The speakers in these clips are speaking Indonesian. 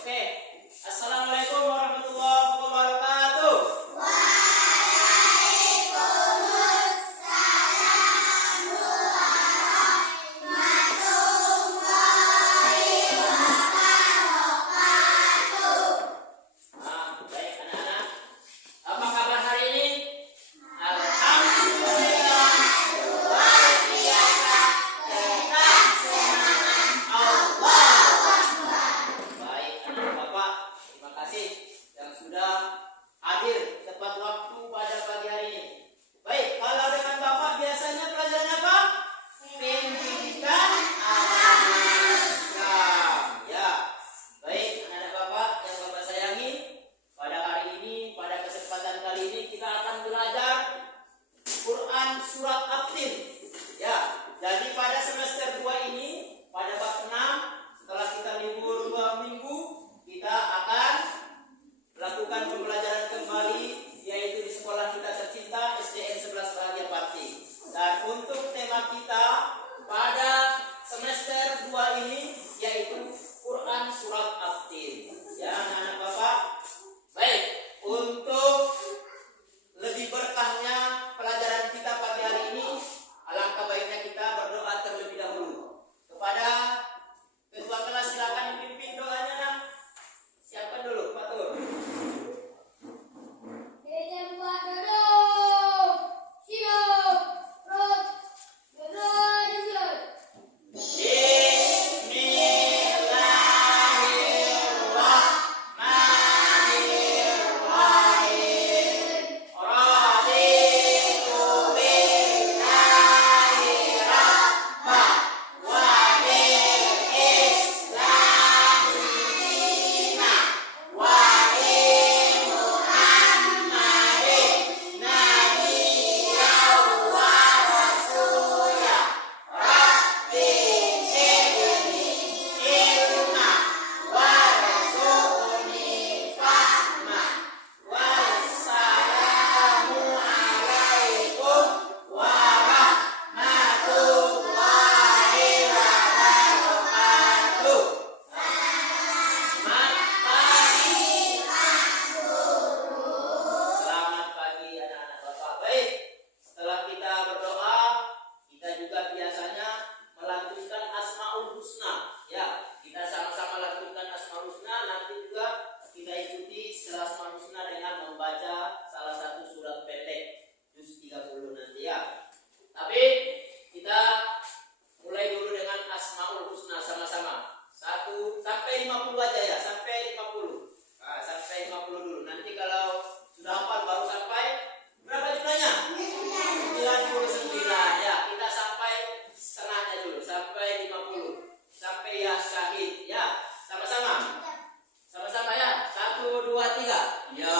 Oke. Assalamualaikum warahmatullahi wabarakatuh. Baik anak-anak. Apa kabar hari ini? Alhamdulillah. Luar biasa. Tetap semangat Allah. Baik anak Bapak, terima kasih yang sudah hadir tepat waktu pada pagi hari ini. Baik, kalau dengan Bapak biasanya pelajaran apa? Pendidikan agama Islam. Ya. Baik, anak-anak Bapak yang Bapak sayangi, pada hari ini, pada kesempatan kali ini kita akan belajar Quran surat At-Tin. Ya, jadi pada semester 2 ini, pada bab 6, setelah kita libur 2 minggu, kita akan melakukan pembelajaran kembali, yaitu di sekolah kita tercinta SDN 11 Bahagia Pati. Dan untuk tema kita pada semester 2 ini yaitu Quran surat At-Tin. Ya, anak-anak Bapak. Baik, untuk lebih berkahnya pelajaran kita pagi hari ini, alangkah baiknya kita berdoa terlebih dahulu kepada ketua kelas. Silakan dipimpin doanya, nak. Siapkan dulu, Pak Tur. Ya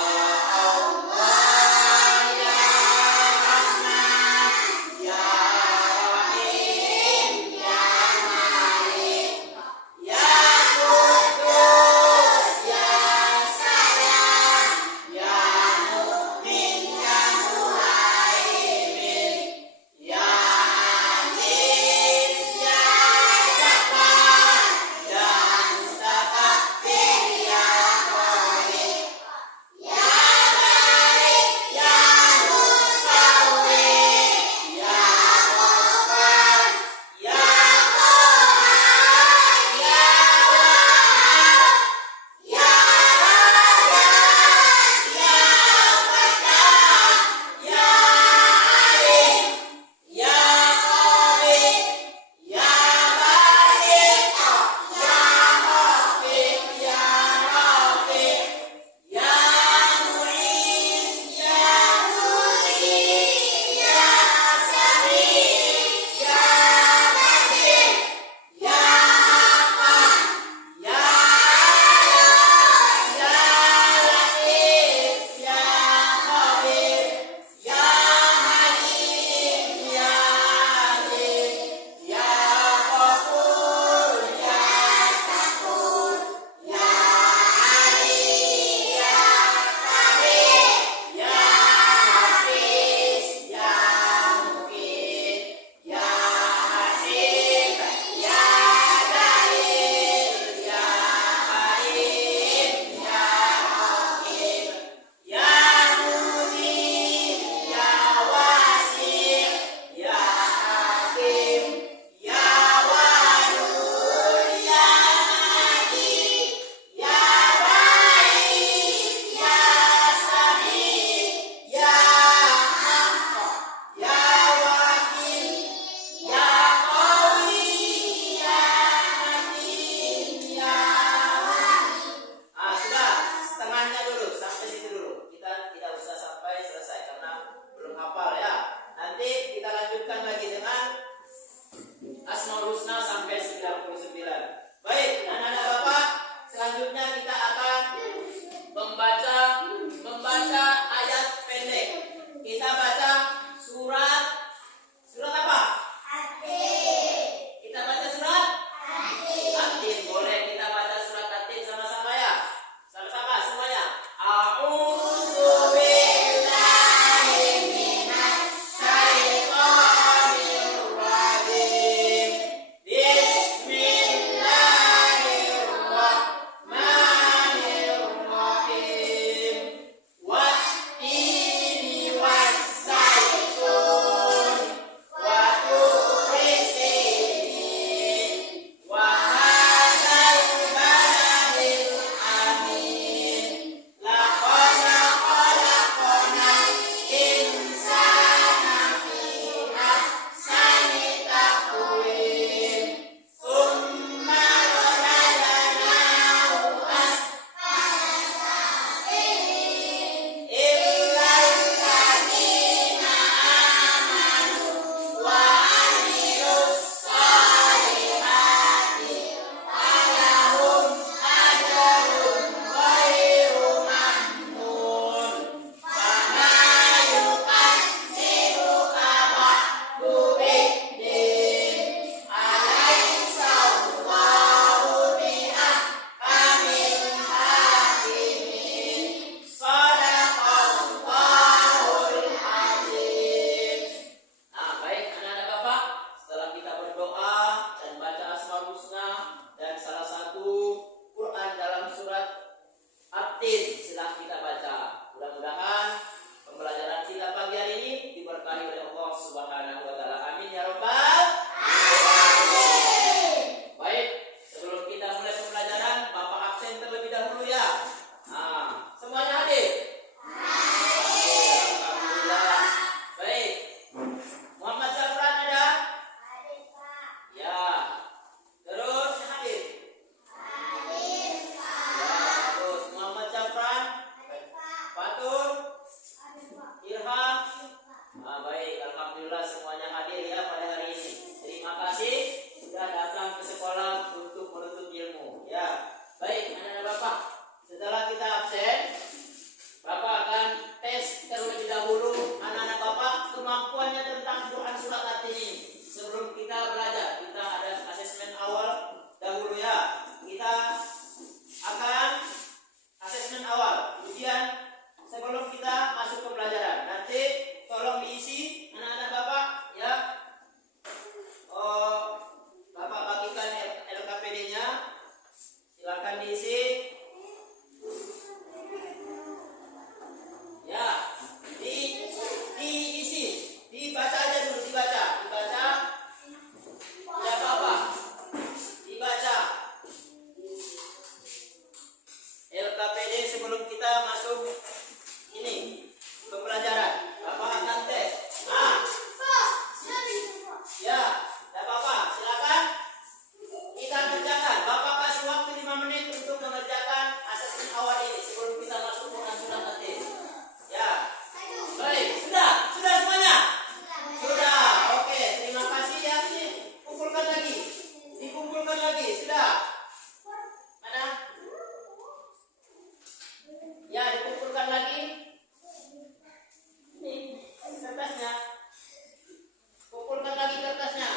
At-Tin setelah kita baca. Mudah-mudahan pembelajaran kita pagi hari ini diberkahi oleh Allah Subhanahu wa taala. Amin ya rabbal alamin. Baik, sebelum kita mulai pembelajaran, Bapak absen terlebih dahulu ya. Nah, semuanya hadir? Hadir. Alhamdulillah. Baik. Muhammad Zafran ada? Hadir, Pak. Ya. Terus hadir? Hadir, Pak. Ya, terus Muhammad Zafran? Hadir, Pak. Fatur? Hadir, Pak. Irham? Ah, baik, alhamdulillah semuanya hadir ya pada hari ini. Terima kasih sudah datang ke sekolah untuk menuntut ilmu. Ya, baik, anak-anak Bapak. Setelah kita absen, Bapak akan tes terlebih dahulu anak-anak Bapak kemampuannya tentang Quran surat At-Tin ini. Sebelum kita belajar, kita ada asesmen awal dahulu ya. Kita akan asesmen awal, ujian sebelum kita masuk ke pelajaran. Nanti tolong diisi anak-anak Bapak ya. Oh, Bapak bagikan LKPD-nya. Silakan diisi. Ya, diisi, dibaca aja dulu, dibaca. Tidak apa-apa. Dibaca. LKPD sebelum kita masuk ini ke pelajaran. Bapak akan tes. Ya, tidak apa-apa. Silakan kita kerjakan. Bapak kasih waktu 5 menit untuk mengerjakan asesmen awal ini sebelum kita masuk Quran surat At-Tin. Ya. Baik, sudah semuanya? Sudah. Oke, terima kasih ya. Ini kumpulkan lagi. Dikumpulkan lagi. Sudah. Mana? Ya, dikumpulkan lagi. Ini kertasnya. Kumpulkan lagi kertasnya.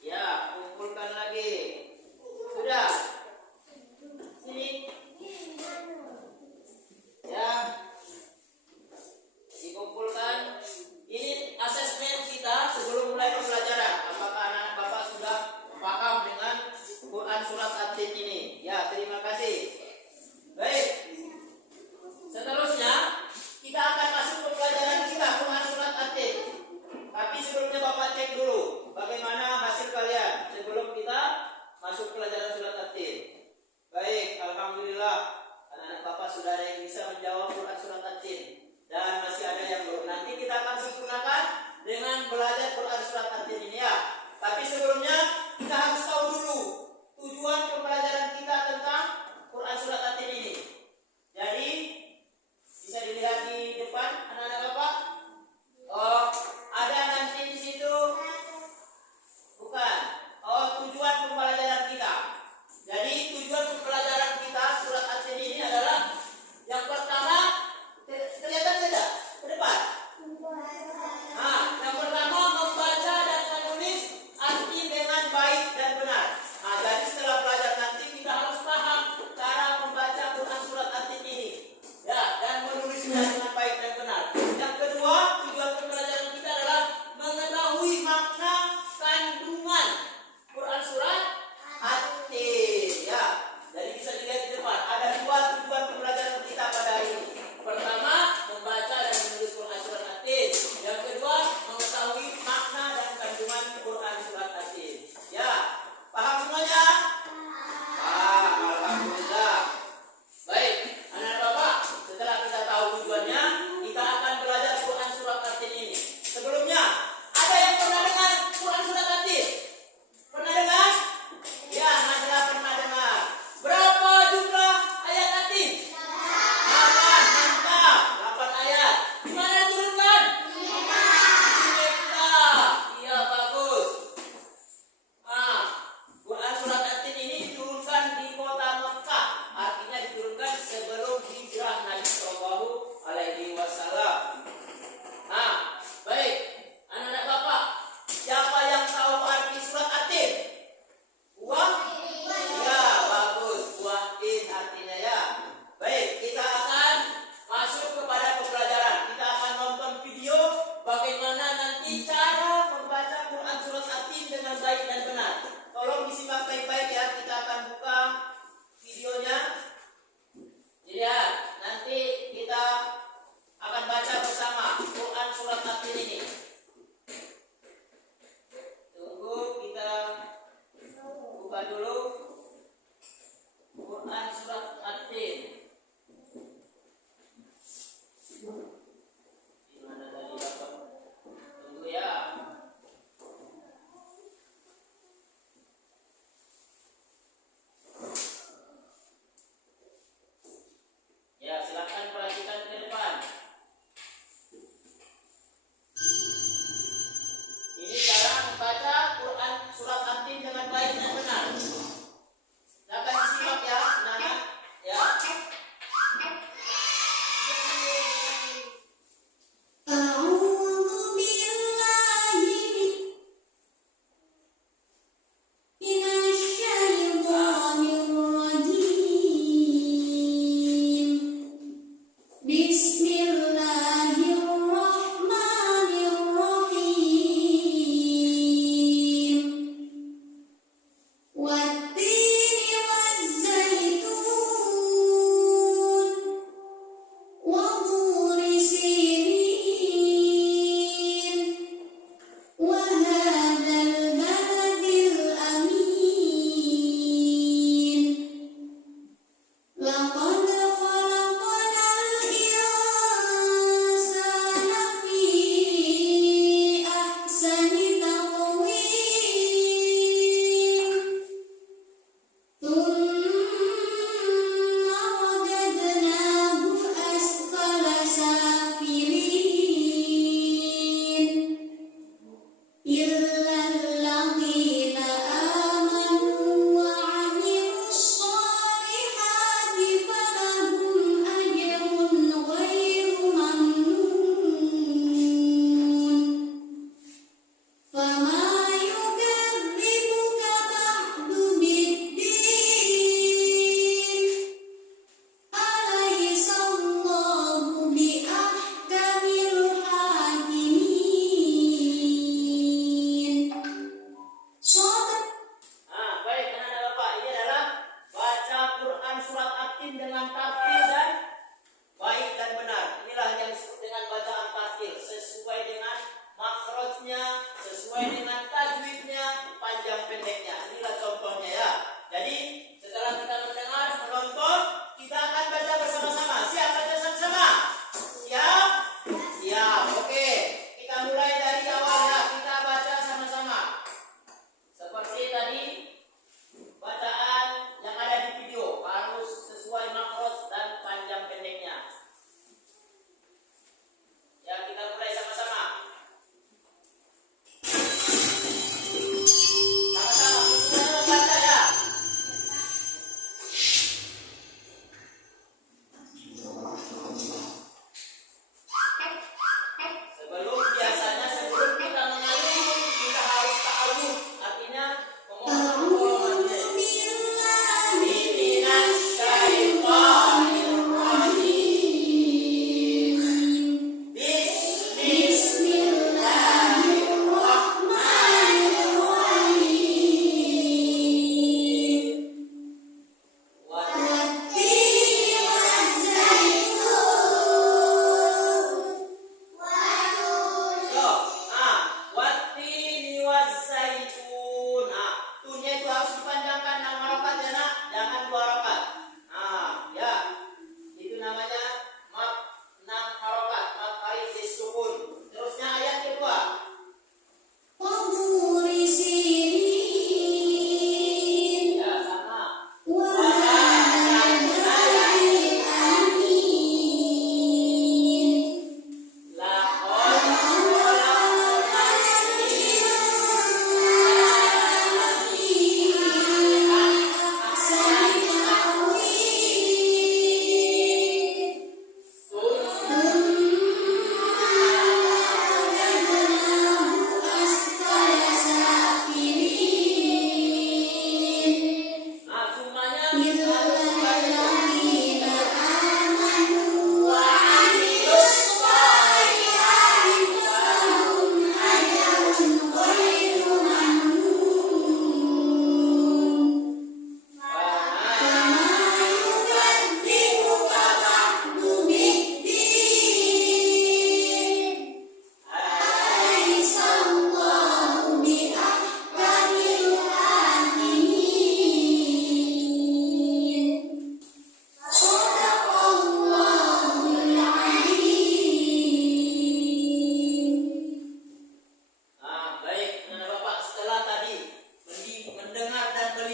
Ya, kumpulkan lagi. Sudah. Sini. Ya. Dikumpulkan. Ini asesmen kita sebelum mulai pembelajaran. Apakah anak Bapak sudah paham dengan Quran surat At-Tin ini? Ya, terima kasih. Baik. Seterusnya kita akan masuk ke pelajaran kita Quran surat At-Tin. Tapi sebelumnya Bapak cek dulu bagaimana hasil kalian sebelum kita masuk pelajaran surat At-Tin. Baik, alhamdulillah anak-anak Bapak sudah ada yang bisa menjawab Quran surat At-Tin dan masih ada yang belum. Nanti kita akan sempurnakan dengan belajar Quran surat At-Tin ini ya. Tapi sebelumnya kita harus tahu dulu tujuan pembelajaran kita tentang Quran surat At-Tin ini. Jadi bisa dilihat di depan anak-anak Bapak. Oh, ada nanti di situ. Bukan. Oh, tujuan pembelajaran kita. Jadi tujuan pembelajaran kita surat At-Tin ini adalah yang pertama, kelihatan tidak? Ke depan. Nah, yang pertama membaca dan menulis arti dengan baik dan benar.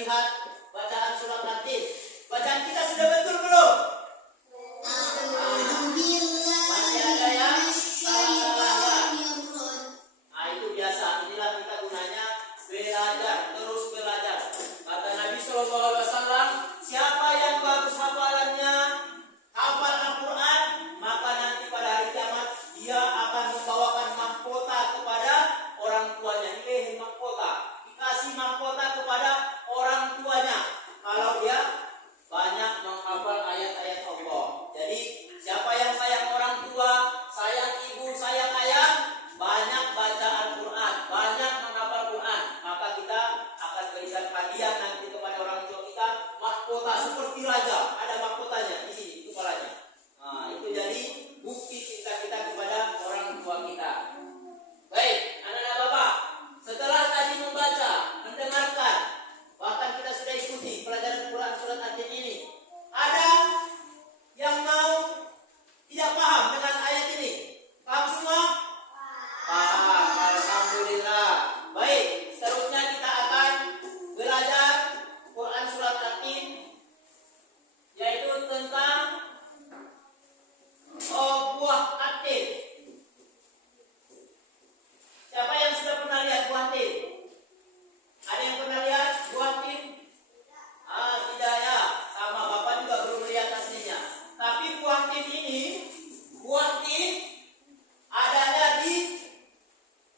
melihat bacaan surat At-Tin. Bacaan kita sudah betul belum? Masih ada yang salah-salah. Nah itu biasa. Inilah kita gunanya belajar, terus belajar. Kata Nabi SAW, siapa yang bagus hafalannya, hafal Al-Quran, maka nanti pada hari kiamat dia akan membawakan mahkota kepada orang tuanya. Ini mahkota, dikasih mahkota kepada orang tuanya kalau dia banyak menghafal ayat-ayat Allah. Jadi siapa yang sayang orang tua, sayang ibu, sayang ayah, banyak baca Al-Quran, banyak menghafal Quran, maka kita akan berikan hadiah nanti kepada orang tua kita mahkota seperti raja. Ada mahkotanya di sini kepalanya. Nah, itu jadi bukti cinta kita kepada orang tua kita. Baik, anak-anak Bapak, setelah tadi membaca, mendengarkan, bahkan kita sudah ikuti pelajaran Quran surat At-Tin ini, ada yang mau tidak paham dengan ayat ini? Paham semua? Paham, alhamdulillah. Baik, seterusnya kita akan belajar Quran surat At-Tin, yaitu tentang buah At-Tin. Siapa yang sudah pernah lihat buah At-Tin? Ada yang pernah lihat buah At-Tin? Tidak ya. Sama Bapak juga belum lihat aslinya. Tapi buah At-Tin ini, buah At-Tin adanya di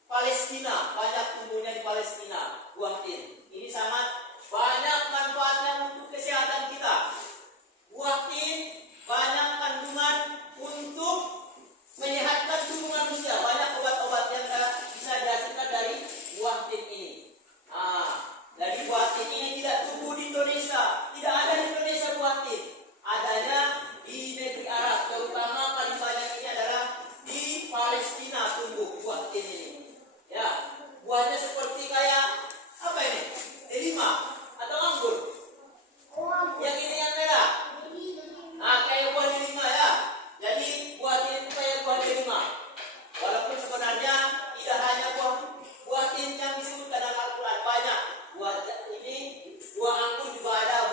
Palestina. Banyak tumbuhnya di Palestina, buah At-Tin. Ini sangat banyak manfaatnya untuk kesehatan kita. Buah At-Tin banyak kandungan untuk menyehatkan tubuh manusia. Banyak obat-obat yang bisa dihasilkan dari buah At-Tin ini. Jadi buah At-Tin ini tidak tumbuh di Indonesia. Tidak ada di Indonesia buah At-Tin. Adanya di negeri Arab, terutama paling banyak ini adalah di Palestina tumbuh buah At-Tin ini. Ya, buahnya seperti kayak apa ini? Delima atau anggur? Yang ini yang merah. Kayak buah delima ya. Jadi buah At-Tin itu kayak buah delima. Walaupun sebenarnya tidak hanya buah At-Tin yang disebutkan dalam Al-Quran, banyak. Buah ini, buah anggur juga ada,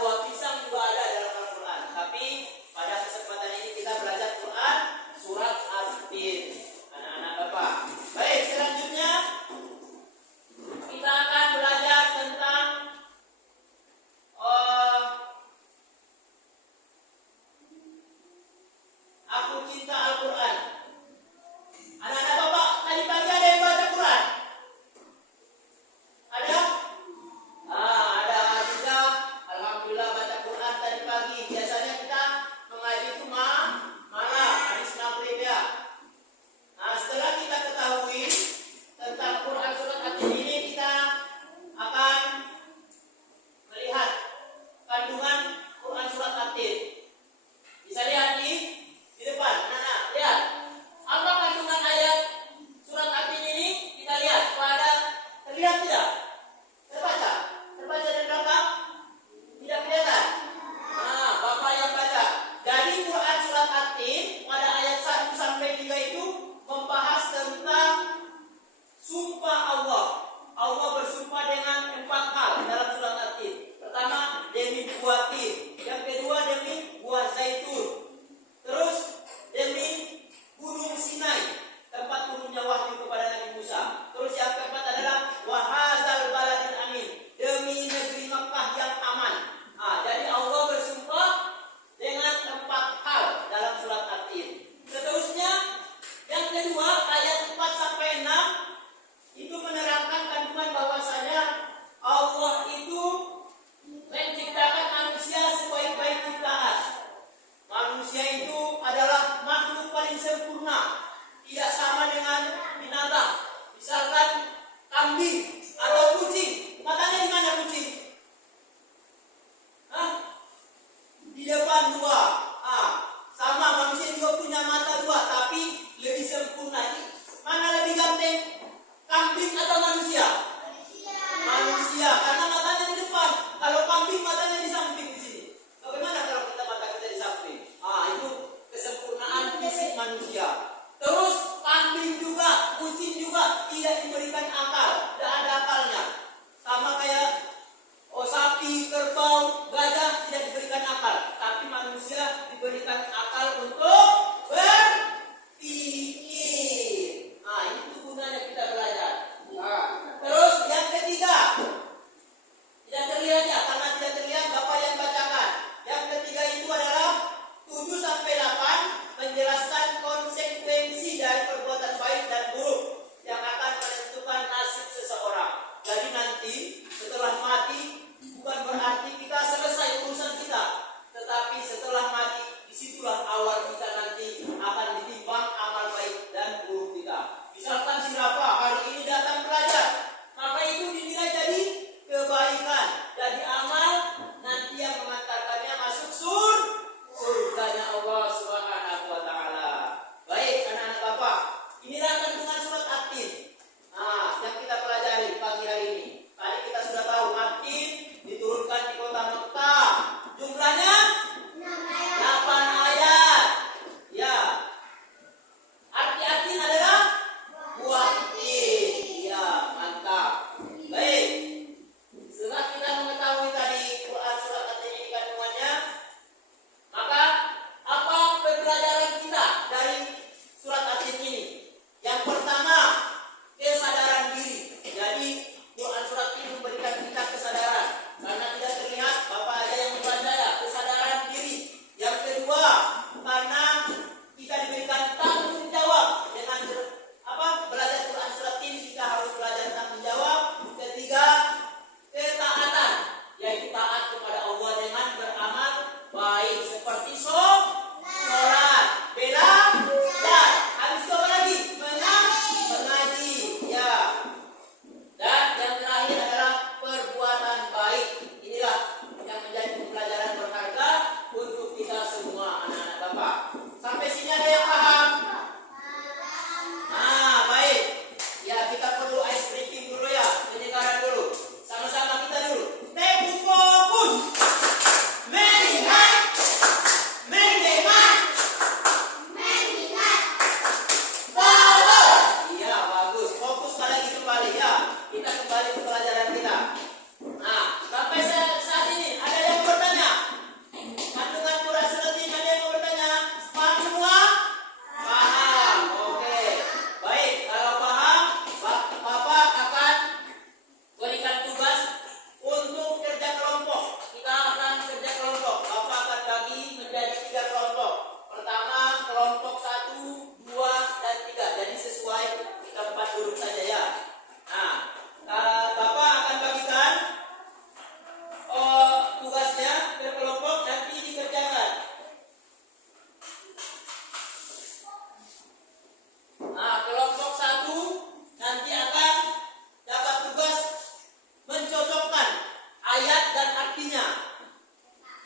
artinya.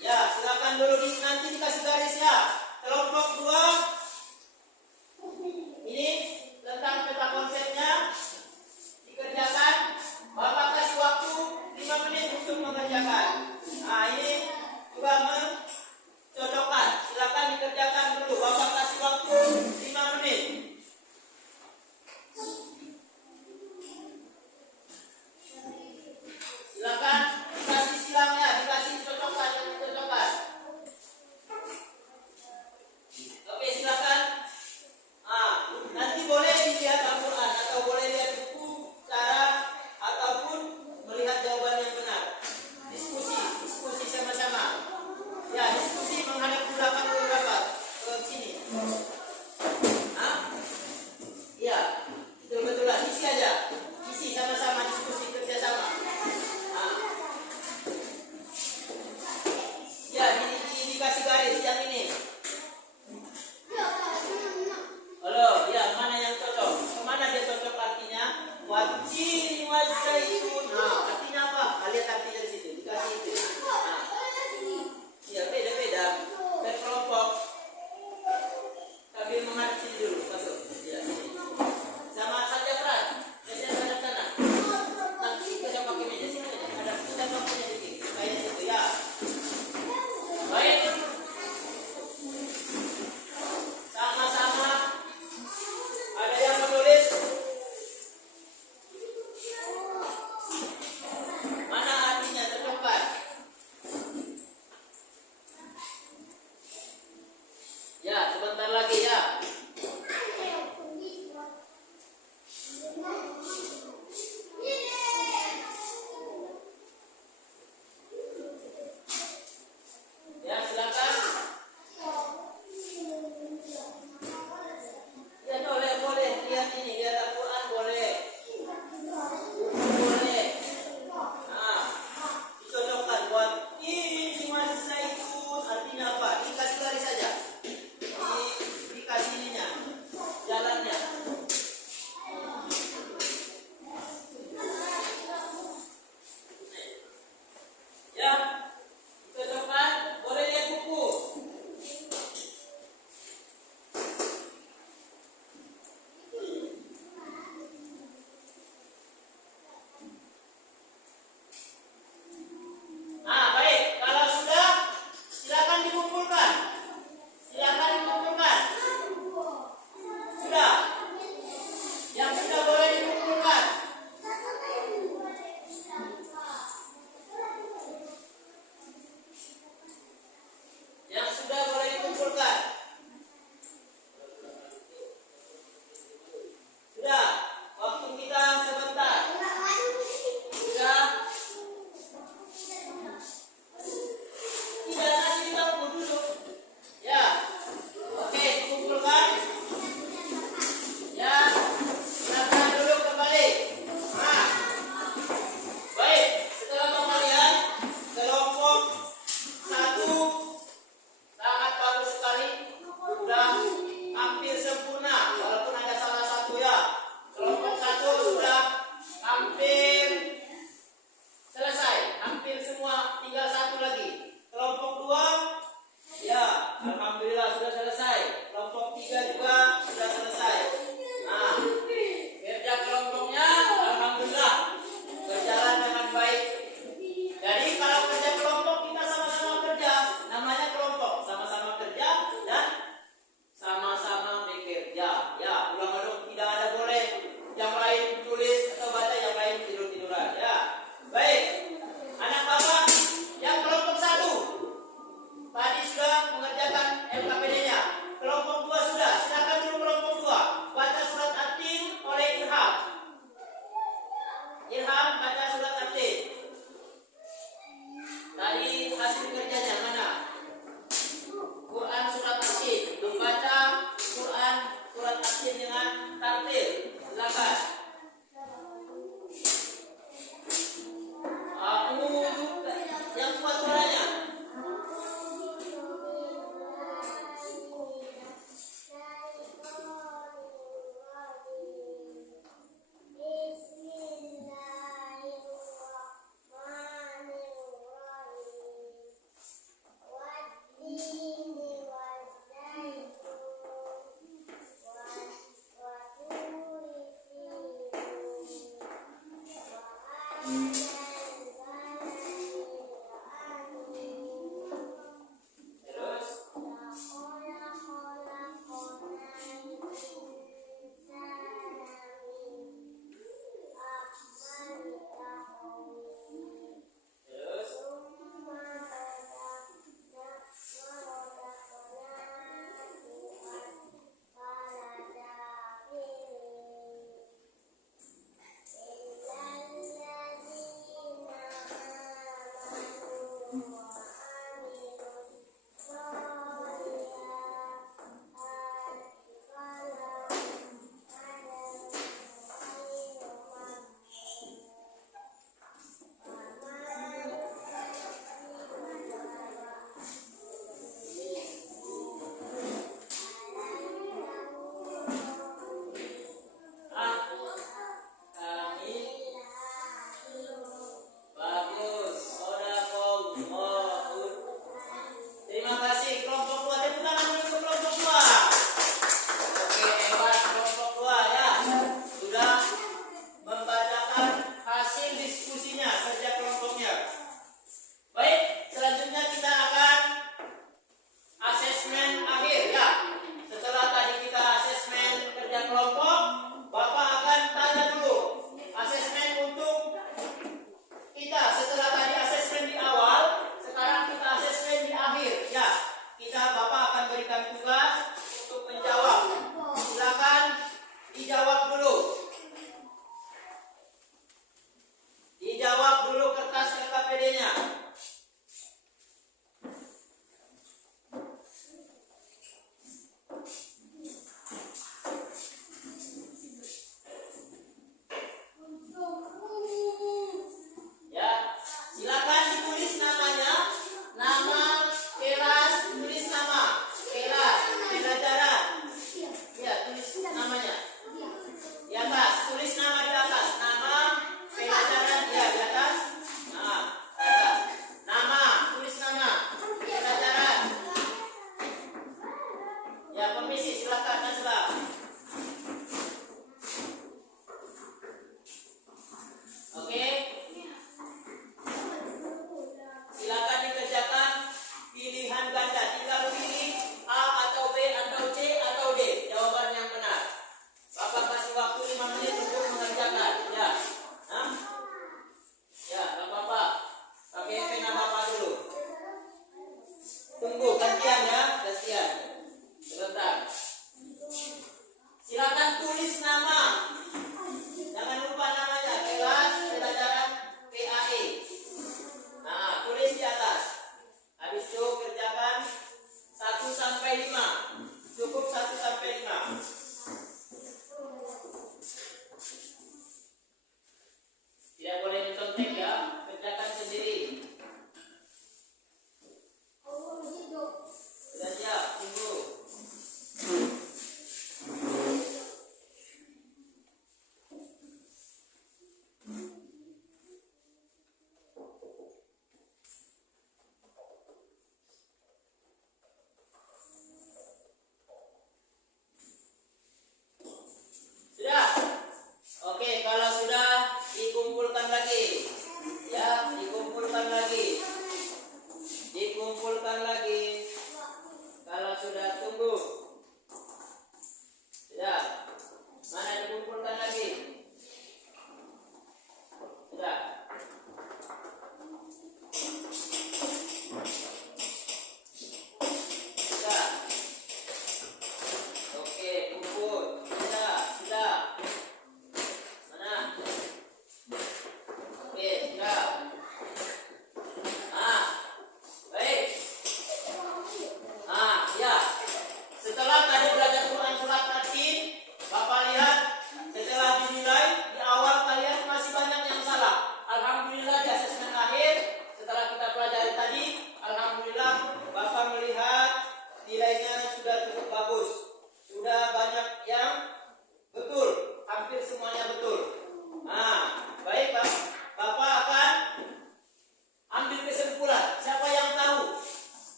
Ya, silakan dulu nanti dikasih garis ya. Kelompok 2 ini tentang peta konsepnya dikerjakan. Bapak kasih waktu 5 menit untuk mengerjakan. Nah, ini juga mencocokkan. Silakan dikerjakan dulu. Bapak